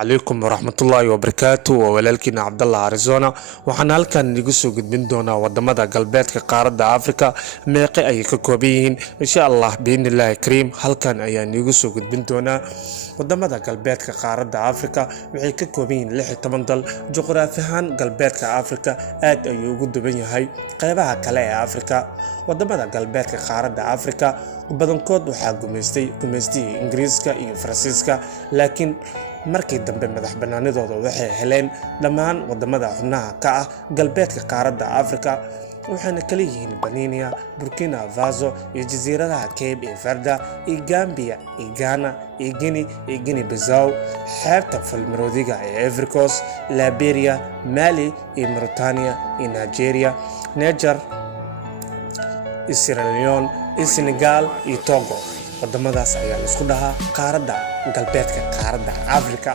عليكم ورحمة الله وبركاته وولالكين عبد الله أريزونا waxaan halkan nigu soo gudbin doonaa wadamada galbeedka qaaradda Afrika meeqa ay ka kooban yihiin insha Allah biidhnillaahi kariim halkan ayaan nigu soo gudbin doonaa wadamada galbeedka qaaradda Afrika waxay ka kooban yihiin 16 dal juqraafi ahaan galbeedka Afrika aad ayuu ugu duwan yahay qaybaha kale ee Afrika wadamada galbeedka qaaradda Afrika badankood waxaa gumeystay Ingiriiska iyo Faransiiska laakiin markii dambe madax banaanidooda waxay heleen dhammaan wadamada xubnaha ka ah galbeedka qaaradda Afrika waxaana kala yihiin Benin, Burkina Faso iyo jasiiradaha Cape Verde iyo Gambia iyo Ghana iyo Guinea Bissau xeebta Falmaroodiga ee Ivory Coast, Liberia, Mali iyo Mauritania iyo Nigeria, Niger, Sierra Leone, Senegal iyo Togo wadamadaas ayaa la isku dhahaa qaaradda galbeedka qaaradda Afrika